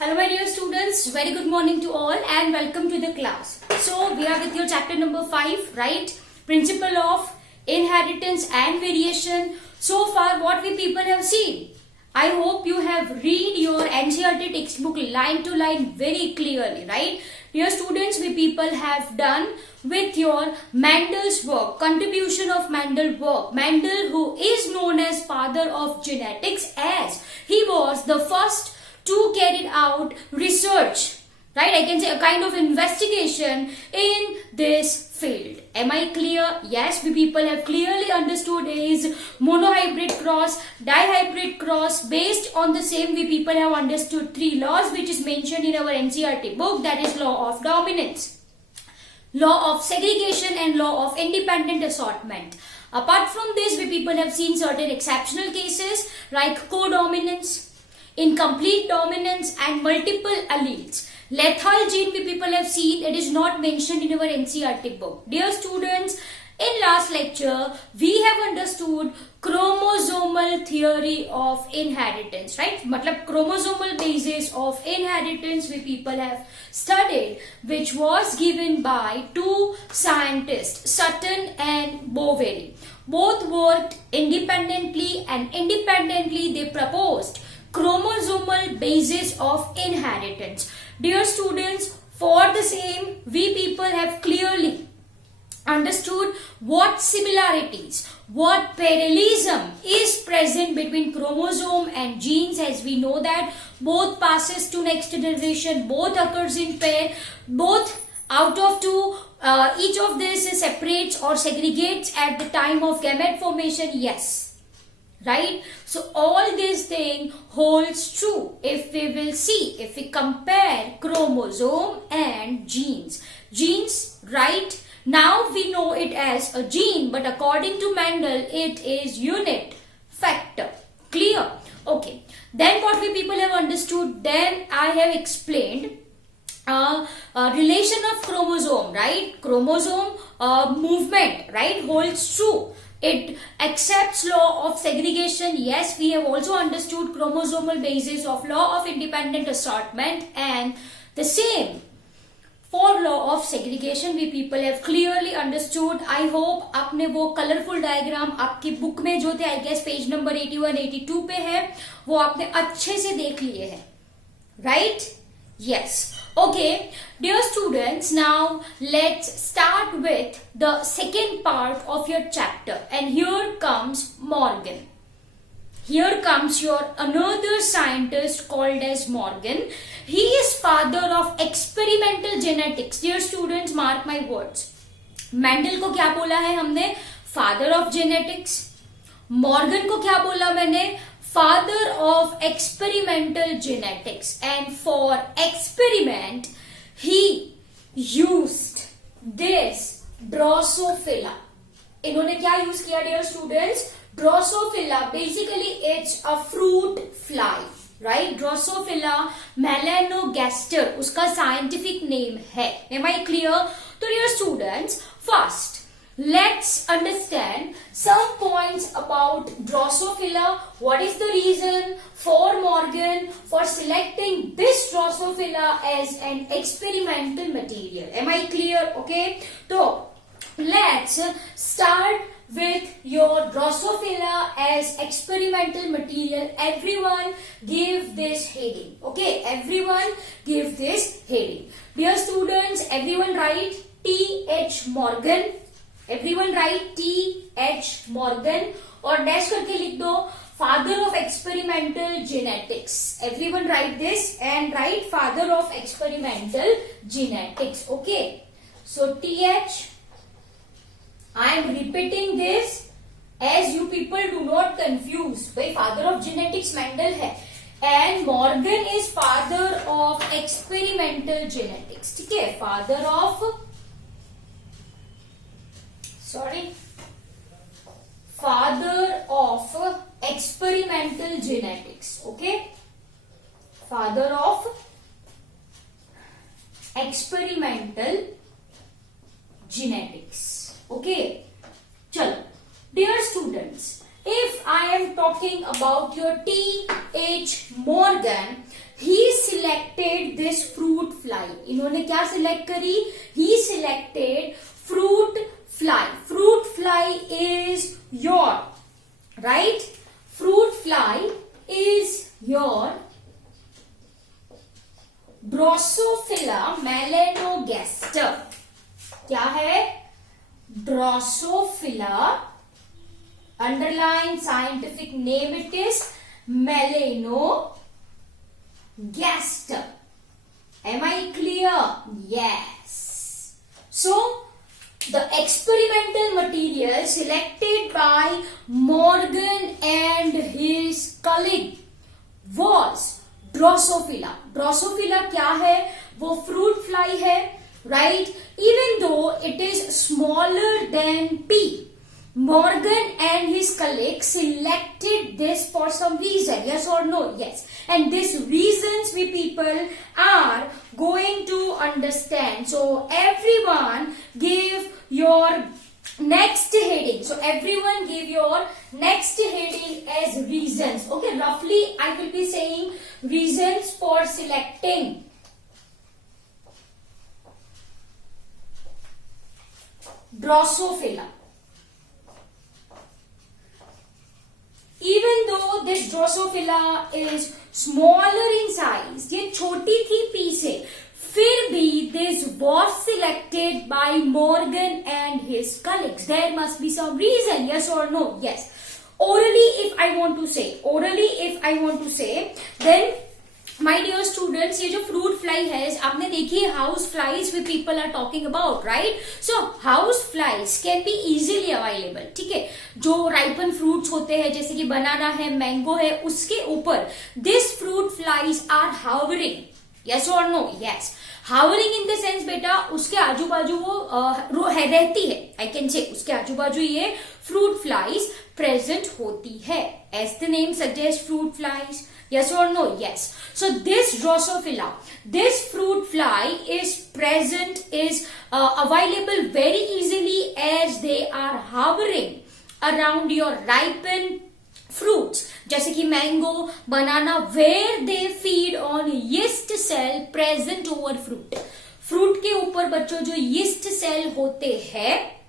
Hello my dear students, very good morning to all and welcome to the class. So we are with your chapter number 5, right? Principle of inheritance and variation. So far what we people have seen. I hope you have read your NCERT textbook line to line very clearly, right? Dear students, we people have done with your Mendel's work, contribution of Mendel work. Mendel, who is known as father of genetics, as he was the first to carry out research, right? I can say a kind of investigation in this field. Am I clear? Yes, we people have clearly understood his monohybrid cross, dihybrid cross. Based on the same, we people have understood 3 laws which is mentioned in our NCERT book, that is law of dominance, law of segregation and law of independent assortment. Apart from this, we people have seen certain exceptional cases like codominance, incomplete dominance and multiple alleles. Lethal gene we people have seen, it is not mentioned in our NCERT book. Dear students, in last lecture we have understood chromosomal theory of inheritance, right? Matlab chromosomal basis of inheritance we people have studied, which was given by 2 scientists, Sutton and Boveri. Both worked independently and independently they proposed chromosomal basis of inheritance. Dear students, for the same, we people have clearly understood what similarities, what parallelism is present between chromosome and genes, as we know that both passes to next generation, both occurs in pair, both out of 2, each of this separates or segregates at the time of gamete formation, yes. Right? So all this thing holds true if we will see, if we compare chromosome and genes. Genes, right? Now we know it as a gene, but according to Mendel, it is unit factor. Clear? Okay. Then what we people have understood, then I have explained relation of chromosome, right? Chromosome movement, right, holds true. It accepts law of segregation. Yes, we have also understood chromosomal basis of law of independent assortment, and the same for law of segregation we people have clearly understood. I hope आपने वो colorful diagram आपकी book में जो थे, I guess page number 81, 82 पे है, वो आपने अच्छे से देख लिए हैं, right? Yes. Okay, dear students, now let's start with the second part of your chapter, and here comes Morgan. Here comes your another scientist called as Morgan. He is father of experimental genetics. Dear students, mark my words. Mendel को क्या बोला है हमने? Father of genetics. Morgan को क्या बोला मैंने? Father of experimental genetics, and for experiment he used this Drosophila. इन्होंने क्या यूज किया dear students? Drosophila. Basically it's a fruit fly, right? Drosophila melanogaster उसका scientific name है. Am I clear? तो dear students, first let's understand some points about Drosophila. What is the reason for Morgan for selecting this Drosophila as an experimental material? Am I clear? Okay. So let's start with your Drosophila as experimental material. Everyone give this heading. Okay. Everyone give this heading. Dear students, everyone write T.H. Morgan. Everyone write T.H. Morgan और dash करके लिख दो father of experimental genetics. Everyone write this and write father of experimental genetics. Okay. So T.H. I am repeating this as you people do not confuse. भाई father of genetics Mendel है and Morgan is father of experimental genetics. ठीक है? Father of experimental genetics. Okay, father of experimental genetics. Okay, chalo, dear students, I am talking about your T.H. Morgan, he selected selected this fruit fly. इन्होंने क्या select करी? He selected fruit fly. Fruit fly is your, right? Fruit fly is your Drosophila melanogaster. क्या है? Drosophila, underline scientific name, it is melanogaster. Am I clear? Yes. So the experimental material selected by Morgan and his colleague was Drosophila. Drosophila क्या है? वो fruit fly है, right? Even though it is smaller than pea, Morgan and his colleagues selected this for some reason. Yes or no? Yes. And these reasons we people are going to understand. So everyone give your next heading. So everyone give your next heading as reasons. Okay, roughly I will be saying reasons for selecting Drosophila. Even though this Drosophila is smaller in size, ये छोटी थी P से, फिर भी this was selected by Morgan and his colleagues. There must be some reason, yes or no? Yes. Orally if I want to say, then my dear students, ये जो fruit fly है, आपने देखी house flies we people are talking about, right? So house flies can be easily available. ठीक है, जो ripen fruits होते हैं जैसे कि बनाना है, मैंगो है, उसके ऊपर this fruit flies are hovering. Yes or no? Yes. Hovering in the sense बेटा उसके आजू बाजू वो रहती है. I can say उसके आजू बाजू ये fruit flies present होती है. As the name suggests, fruit flies. Yes or no? Yes. So this Drosophila, this fruit fly is present, is available very easily as they are hovering around your ripened fruits. जैसे कि mango, banana, where they feed on yeast cell present over fruit. Fruit के ऊपर बच्चों जो yeast cell होते हैं,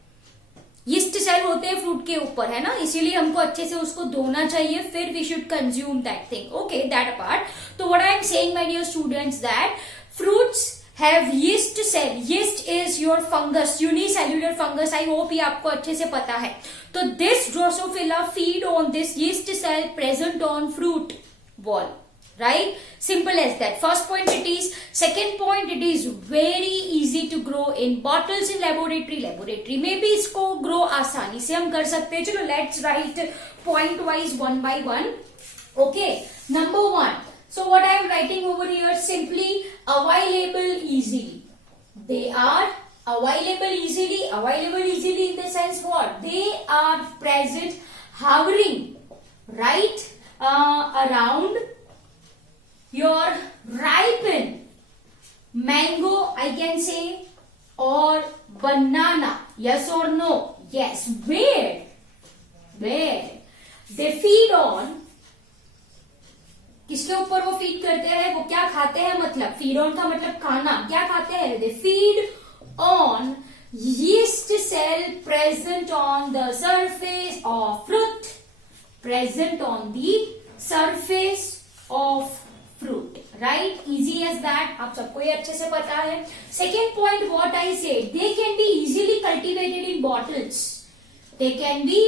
yeast cell होते हैं फ्रूट के ऊपर, है ना, इसीलिए हमको अच्छे से उसको धोना चाहिए, फिर we should consume that thing. Okay, that apart. तो what I am saying my dear students, that fruits have yeast cell. Yeast is your fungus, unicellular fungus. I hope ये आपको अच्छे से पता है. तो this drosophila feed on this yeast cell present on fruit wall, right? Simple as that. First point it is. Second point, it is very easy to grow in bottles in laboratory. Laboratory में भी इसको grow आसानी से हम कर सकते हैं. चलो let's write point wise one by one. Okay, number one. So what I am writing over here, simply available easily. They are available easily. Available easily in the sense what? They are present, hovering, right, around your ripened mango, I can say, or banana. Yes or no? Yes. Where they feed on, किसके ऊपर वो feed करते हैं? वो क्या खाते हैं? मतलब feed on का मतलब खाना. क्या खाते हैं? They feed on yeast cell present on the surface of fruit. Present on the surface of fruit, right? Easy as that. आप सबको ये अच्छे से पता है. Second point, what I said, they can be easily cultivated in bottles. They can be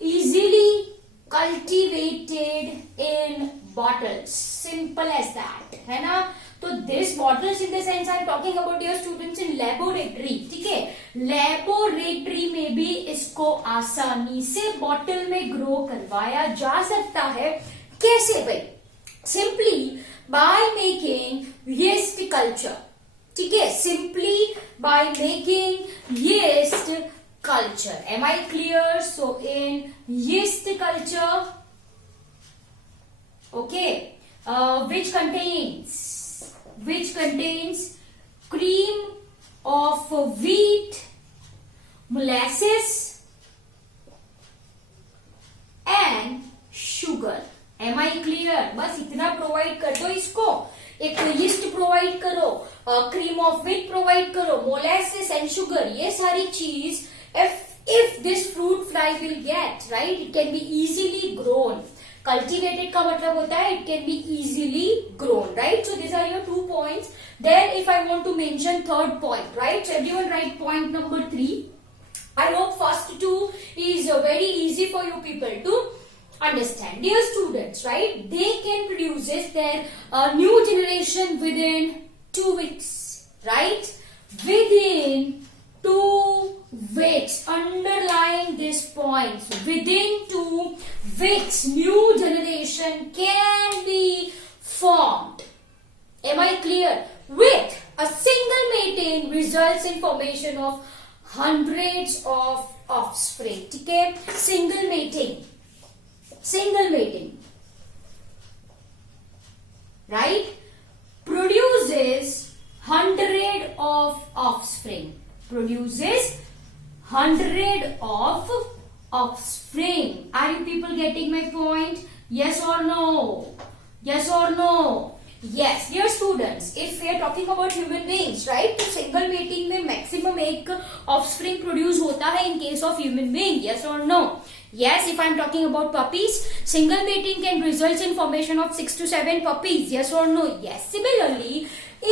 easily cultivated in bottles. Simple as that, है ना? तो this bottles in the sense I am talking about your students in laboratory. ठीक है, laboratory में भी इसको आसानी से बॉटल में ग्रो करवाया जा सकता है. कैसे भाई? Simply by making yeast culture. ठीक है, simply by making yeast culture. Am I clear? So in yeast culture, okay, which contains cream of wheat, molasses and sugar. Am I clear? बस इतना प्रोवाइड कर दो इसको. एक तो ये प्रोवाइड करो, क्रीम ऑफ मिल्क प्रोवाइड करो, मोलासेस एंड शुगर, ये सारी चीज if this fruit fly will get, right, it can be easily grown. Cultivated का मतलब होता है it can be easily grown, right? So these are your 2 points. Then if I want to mention third point, right, so everyone write point number 3. I hope first 2 is very easy for you people to understand. Dear students, right, they can produce their new generation within 2 weeks, right? Within 2 weeks. Underline this point. So within 2 weeks, new generation can be formed. Am I clear? With a single mating results in formation of hundreds of offspring. ठीक है? Single mating. Single mating. Right? Produces 100 of offspring. Produces 100 of offspring. Are you people getting my point? Yes or no? Yes or no? Yes, dear students, if we are talking about human beings, right, तो single mating में maximum एक offspring produce होता है in case of human being. Yes or no? Yes, if I am talking about puppies, single mating can result in formation of 6 to 7 puppies. Yes or no? Yes. Similarly,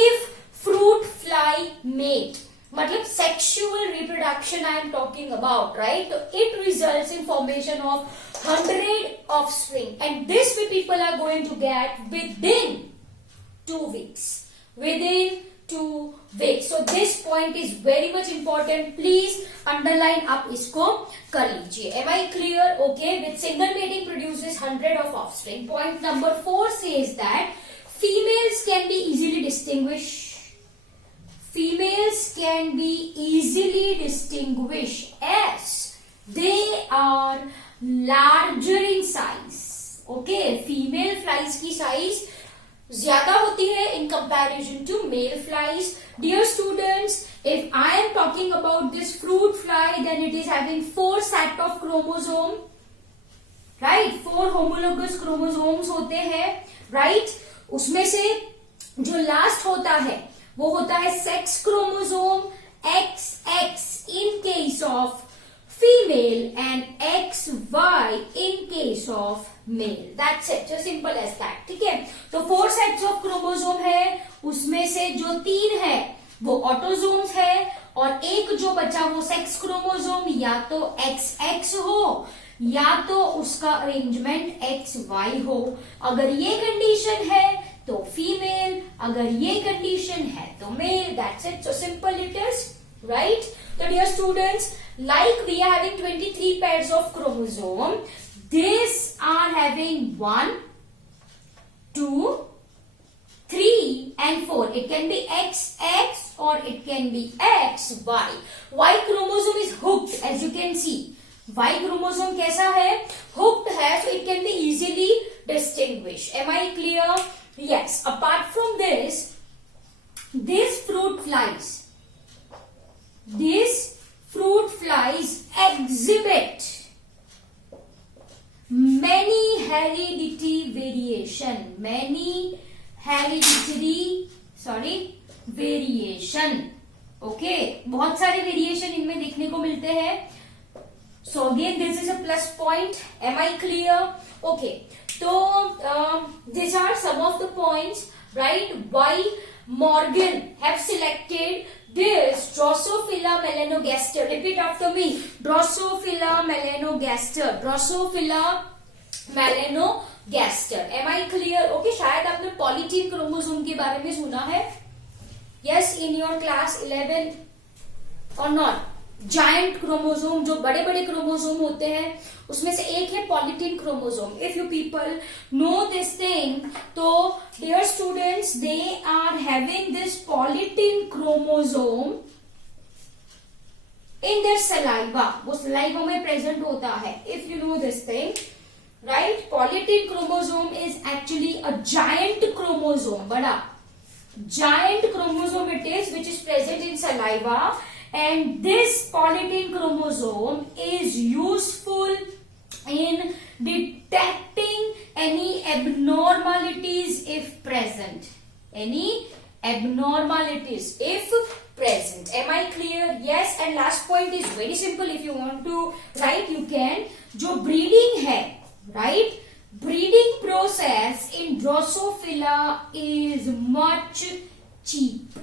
if fruit fly mate, मतलब sexual reproduction I am talking about, right? So it results in formation of 100 offspring, and this we people are going to get within 2 weeks. Within 2 weeks. So this point is very much important. Please underline up इसको कर लीजिए. Am I clear? Okay. With single mating produces 100 of offspring. Point number 4 says that females can be easily distinguished. Females can be easily distinguished as they are larger in size. Okay, female flies की size ज्यादा होती है in comparison to male flies. Dear students, if I am talking about this fruit fly, then it is having 4 set of chromosome, right? 4 homologous chromosomes होते हैं, right? उसमें से जो last होता है वो होता है sex chromosome XX in case of female and XY in case of male. That's it. Just simple as that. ठीक है? तो 4 sets of chromosome है, उसमें से जो 3 है वो ऑटोजोम्स है और एक जो बचा वो सेक्स क्रोमोसोम या तो XX हो या तो उसका अरेंजमेंट XY हो. अगर ये कंडीशन है तो फीमेल, अगर ये कंडीशन है तो male. That's it. So simple it is, right? तो dear students, like we are having 23 pairs of chromosome, these are having 1, 2, 3 and 4. It can be XX or it can be XY. Y chromosome is hooked, as you can see. Y chromosome कैसा है? Hooked है, so it can be easily distinguished. Am I clear? Yes. Apart from this, these fruit flies exhibit many hereditary variation. Okay, बहुत सारे variation इनमें देखने को मिलते हैं. So again, this is a plus point. Am I clear? Okay. So these are some of the points, right? Why Morgan have selected this Drosophila melanogaster. Repeat after me. Drosophila melanogaster. Drosophila melanogaster. Am I clear? Okay. शायद आपने polytene chromosome के बारे में सुना है. Yes, in your class 11 or not? Giant chromosome, जो बड़े बड़े क्रोमोसोम होते हैं उसमें से एक है polytene chromosome. If you people know this thing, तो dear students, they are having this polytene chromosome in their saliva. वो सलाइवा में प्रेजेंट होता है. If you know this thing, right? Polytene chromosome is actually a giant chromosome. बड़ा giant chromosome it is which is present in saliva. And this polytene chromosome is useful in detecting any abnormalities if present. Any abnormalities if present. Am I clear? Yes. And last point is very simple. If you want to write, you can. जो breeding है, right? Breeding process in Drosophila is much cheap.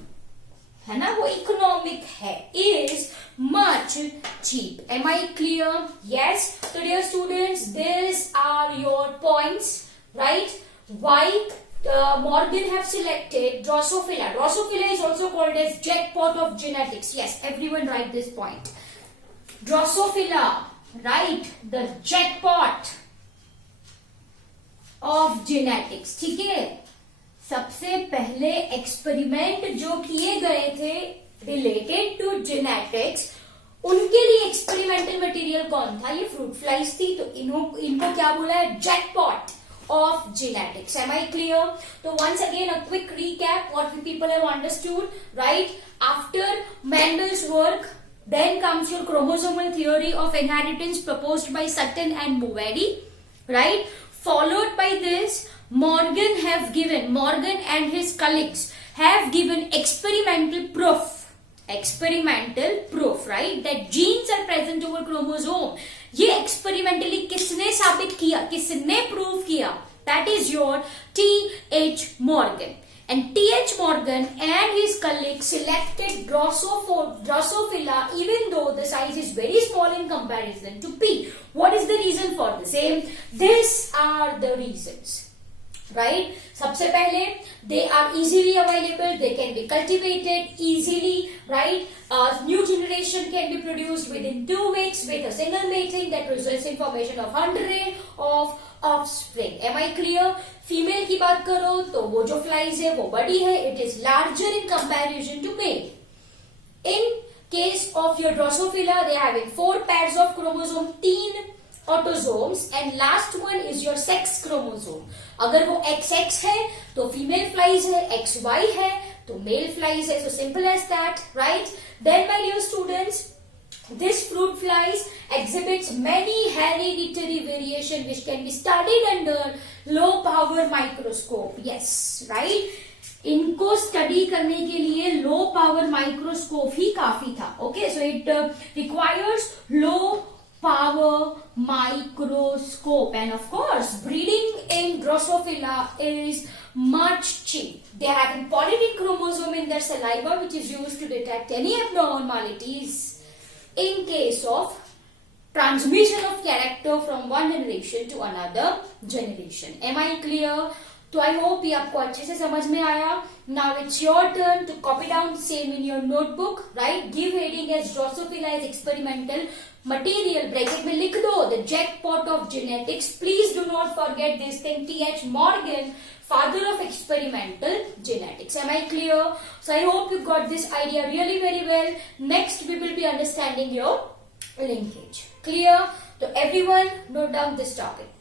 है ना, वो economic है, is much cheap. Am I clear? Yes. So dear students, these are your points, right? Why Morgan have selected Drosophila. Drosophila is also called as jackpot of genetics. Yes, everyone write this point. Drosophila, right? The jackpot of genetics. ठीक है. सबसे पहले experiment जो किए गए थे related to genetics, उनके लिए एक्सपेरिमेंटल मटेरियल कौन था? ये फ्रूट फ्लाइज थी. तो इनको क्या बोला है? Jackpot of genetics. Am I clear? So once again a quick recap what we people have understood, right? After Mendel's work, then comes your chromosomal theory of inheritance proposed by Sutton and Movedi, right? Followed by this, Morgan and his colleagues have given experimental proof, right, that genes are present over chromosome. ये experimentally किसने साबित किया, किसने prove किया? That is your T.H. Morgan. And T.H. Morgan and his colleagues selected Drosophila even though the size is very small in comparison to P. What is the reason for the same? These are the reasons. Right? सबसे पहले they are easily available, they can be cultivated easily, right? New generation can be produced within 2 weeks with a single mating that results in formation of 100 of offspring. Am I clear? Female की बात करो तो वो जो flies है वो बड़ी है, it is larger in comparison to male. In case of your Drosophila, they are having 4 pairs of chromosome, 3 autosomes and last one is your sex chromosome. अगर वो XX है तो फीमेल फ्लाइज है, XY है तो मेल फ्लाइज है. So simple as that, right? Then my dear students, this fruit flies exhibits many hereditary variation which can be studied under low power microscope. Yes, right? इनको study करने के लिए low power microscope ही काफी था. Okay, so it requires low power microscope, and of course breeding in Drosophila is much cheap. They are having polytic chromosome in their saliva which is used to detect any abnormalities in case of transmission of character from one generation to another generation. Am I clear? तो आई hope ये आपको अच्छे से समझ में आया. Now it's your turn to copy down same in your notebook, right? Give heading as Drosophila as experimental material. Bracket में लिख दो the jackpot of genetics. Please do not forget this thing. T.H. Morgan, father of experimental genetics. Am I clear? So I hope you got this idea really very well. Next we will be understanding your linkage. Clear? So everyone note down this topic.